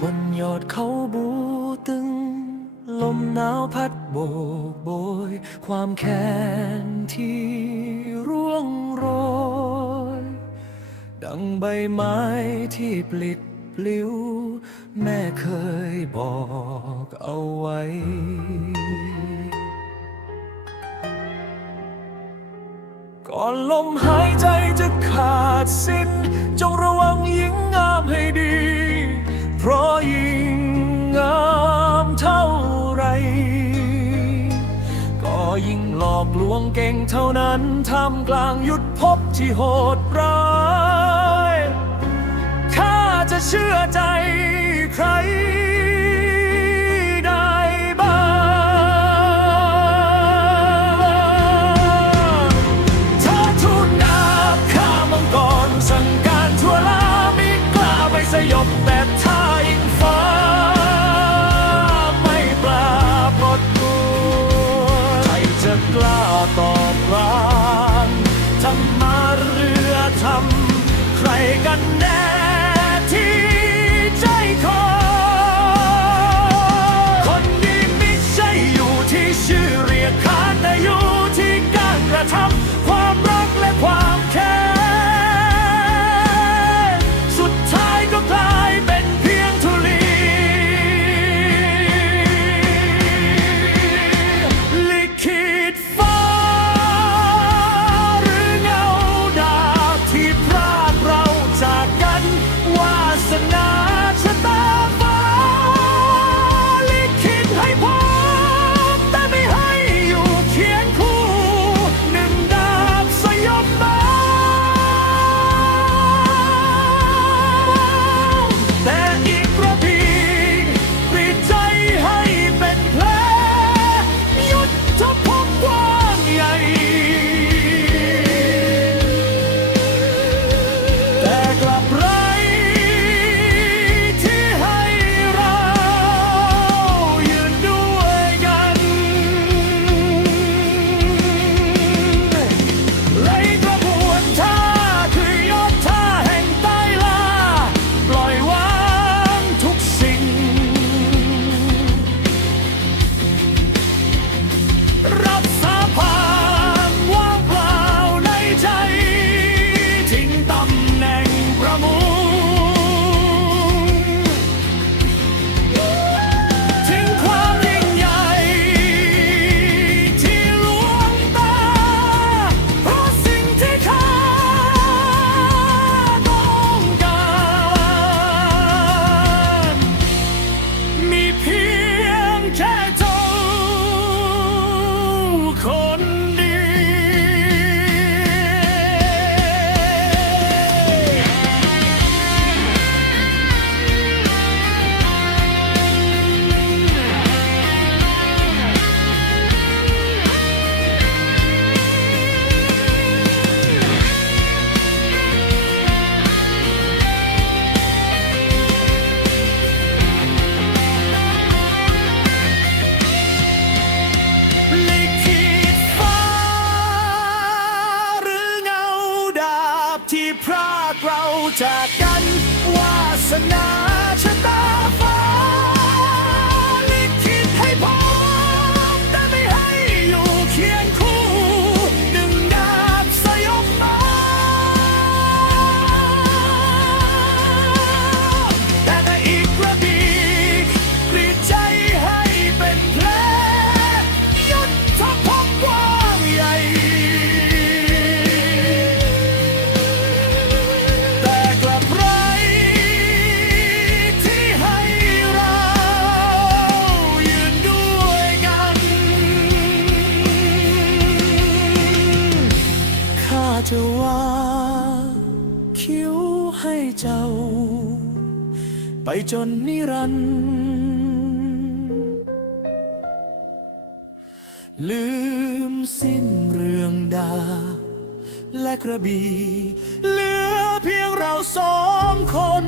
บนยอดเขาบูตึง ลมหนาวพัดโบกโบย ความแค้นที่ร่วงโรย ดังใบไม้ที่ปลิดปลิว แม่เคยบอกเอาไว้ ก่อนลมหายใจจะขาดสิ้น อกลวงเก่งเท่านั้นทำกลางยุดพบที่โหดร้าย ถ้าจะเชื่อใจ ที่พรากเราจากกันวาสนาชะตา เจ้า ไปจนนิรันดร์ลืมสิ้นเรื่องดา และกระบี่เหลือเพียงเราสองคน